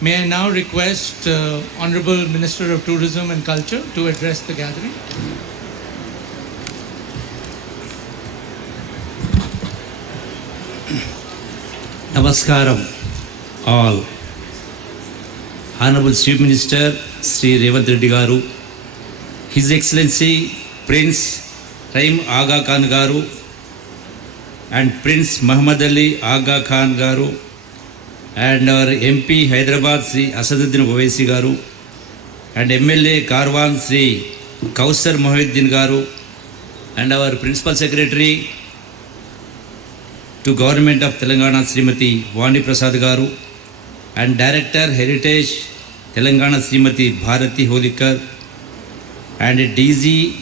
May I now request Honorable Minister of Tourism and Culture to address the gathering. Namaskaram all. Honorable Chief Minister Sri Revanth Reddy Garu, His Excellency Prince Raim Aga Khan Garu and Prince Muhammad Ali Aga Khan Garu and our MP Hyderabad Sri Asaduddin Owaisi Garu and MLA Karwan Sri Kausar Mohiuddin Garu and our Principal Secretary to Government of Telangana Srimati Vani Prasad Garu and Director Heritage Telangana Srimati Bharati Holikar and DG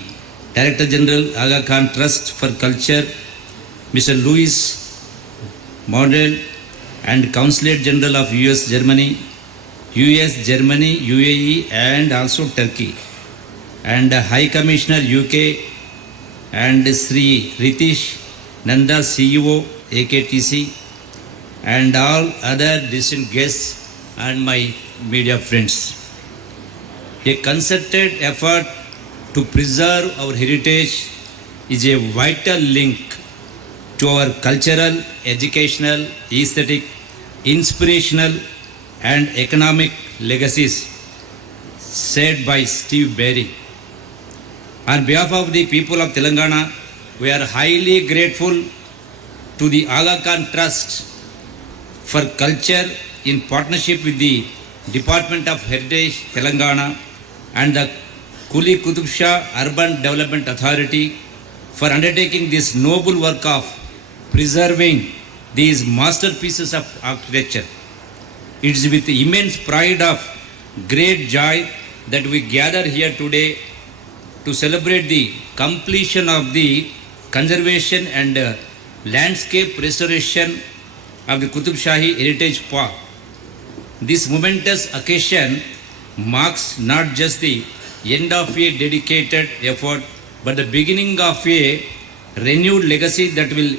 Director General Aga Khan Trust for Culture Mr. Louis Model and Consulate General of US Germany, UAE and also Turkey and High Commissioner UK and Sri Ritish Nanda CEO AKTC and all other distinct guests and my media friends. A concerted effort to preserve our heritage is a vital link to our cultural, educational, aesthetic, inspirational and economic legacies, said by Steve Berry. On behalf of the people of Telangana, we are highly grateful to the Aga Khan Trust for Culture in partnership with the Department of Heritage Telangana and the Kuli Qutub Shah Urban Development Authority for undertaking this noble work of preserving these masterpieces of architecture. It is with immense pride of great joy that we gather here today to celebrate the completion of the conservation and landscape restoration of the Qutub Shahi Heritage Park. This momentous occasion marks not just the end of a dedicated effort but the beginning of a renewed legacy that will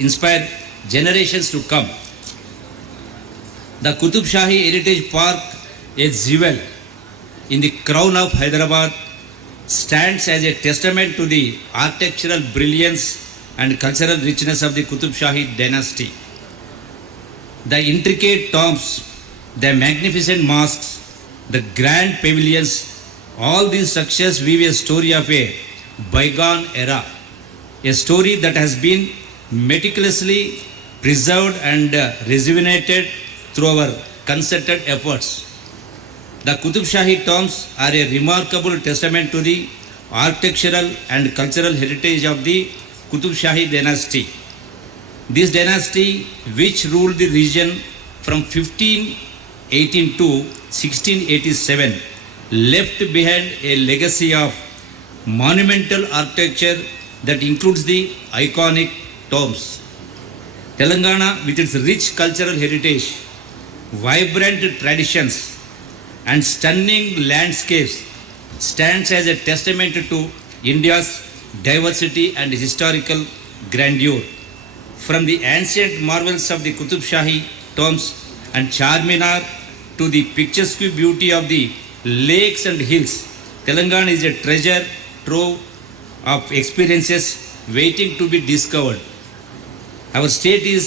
inspire generations to come. The Qutub Shahi Heritage Park, a jewel in the crown of Hyderabad, stands as a testament to the architectural brilliance and cultural richness of the Qutub Shahi dynasty. The intricate tombs, the magnificent mosques, the grand pavilions, all these structures weave a story of a bygone era, a story that has been meticulously preserved and rejuvenated through our concerted efforts. The Qutub Shahi tombs are a remarkable testament to the architectural and cultural heritage of the Qutub Shahi dynasty. This dynasty, which ruled the region from 1518 to 1687, left behind a legacy of monumental architecture that includes the iconic tombs. Telangana, with its rich cultural heritage, vibrant traditions, and stunning landscapes, stands as a testament to India's diversity and historical grandeur. From the ancient marvels of the Qutub Shahi tombs and Charminar to the picturesque beauty of the lakes and hills, Telangana is a treasure trove of experiences waiting to be discovered. Our state is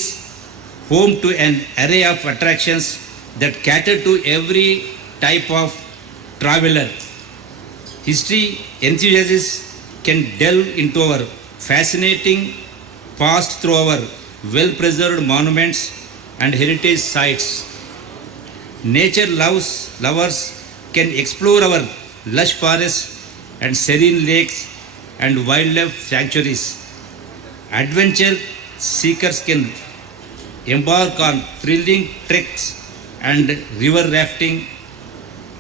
home to an array of attractions that cater to every type of traveler. History enthusiasts can delve into our fascinating past through our well-preserved monuments and heritage sites. Nature lovers can explore our lush forests and serene lakes and wildlife sanctuaries. Adventure seekers can embark on thrilling treks and river rafting,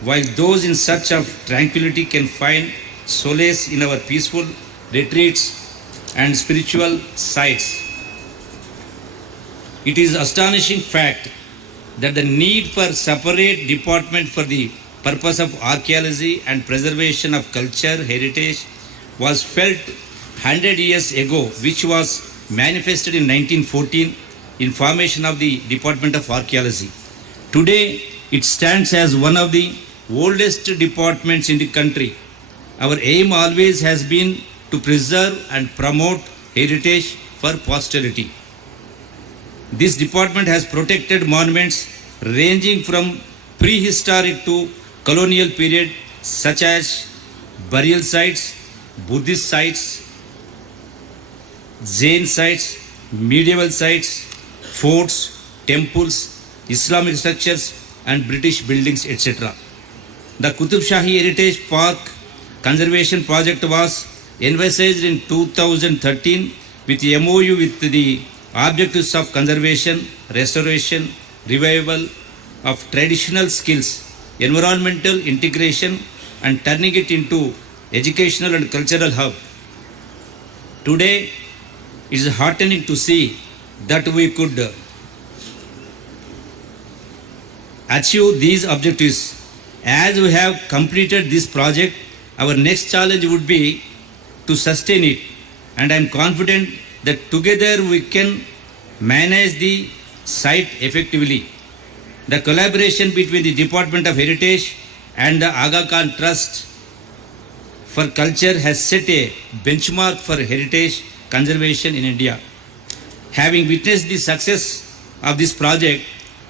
while those in search of tranquility can find solace in our peaceful retreats and spiritual sites. It is astonishing fact that the need for separate department for the purpose of archaeology and preservation of culture heritage was felt 100 years ago, which was manifested in 1914 in formation of the Department of Archaeology. Today, it stands as one of the oldest departments in the country. Our aim always has been to preserve and promote heritage for posterity. This department has protected monuments ranging from prehistoric to colonial period, such as burial sites, Buddhist sites, Jain sites, medieval sites, forts, temples, Islamic structures and British buildings, etc. The Qutub Shahi Heritage Park Conservation Project was envisaged in 2013 with MOU with the objectives of conservation, restoration, revival of traditional skills, environmental integration and turning it into educational and cultural hub. Today, it is heartening to see that we could achieve these objectives. As we have completed this project, our next challenge would be to sustain it, and I am confident that together we can manage the site effectively. The collaboration between the Department of Heritage and the Aga Khan Trust for Culture has set a benchmark for heritage conservation in India. Having witnessed the success of this project,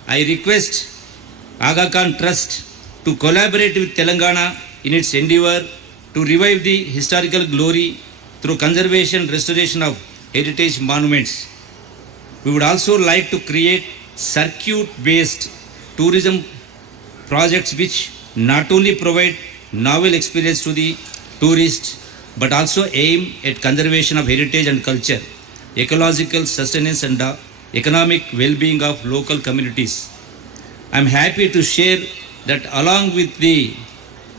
I request Aga Khan Trust to collaborate with Telangana in its endeavor to revive the historical glory through conservation and restoration of heritage monuments. We would also like to create circuit-based tourism projects which not only provide novel experience to the tourists but also aim at conservation of heritage and culture, ecological sustenance and economic well-being of local communities. I am happy to share that along with the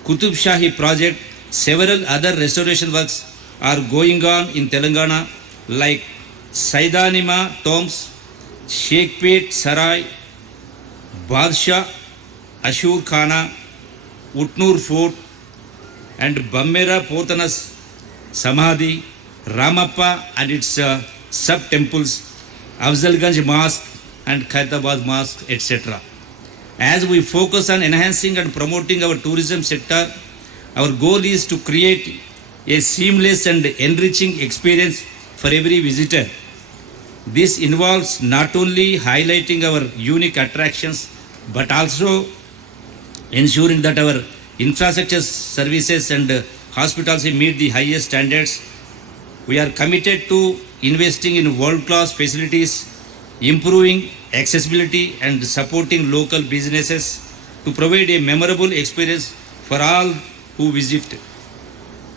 Qutub Shahi project, several other restoration works are going on in Telangana like Saidanima Tombs, Sheikhpet Sarai, Badshah Ashur Khana, Utnur Fort and Bammera Potana's Samadhi, Ramappa and its sub-temples, Afzalganj Mosque and Khaitabad Mosque, etc. As we focus on enhancing and promoting our tourism sector, our goal is to create a seamless and enriching experience for every visitor. This involves not only highlighting our unique attractions but also ensuring that our infrastructure services and hospitality meet the highest standards. We are committed to investing in world-class facilities, improving accessibility and supporting local businesses to provide a memorable experience for all who visit.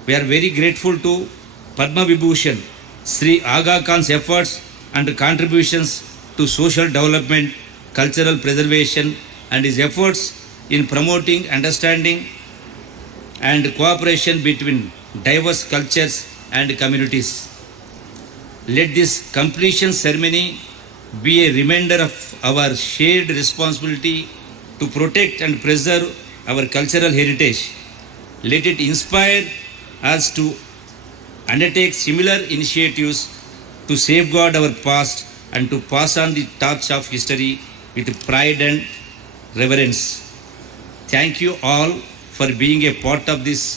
We are very grateful to Padma Vibhushan, Sri Aga Khan's efforts and contributions to social development, cultural preservation and his efforts in promoting understanding and cooperation between diverse cultures and communities. Let this completion ceremony be a reminder of our shared responsibility to protect and preserve our cultural heritage. Let it inspire us to undertake similar initiatives to safeguard our past and to pass on the torch of history with pride and reverence. Thank you all for being a part of this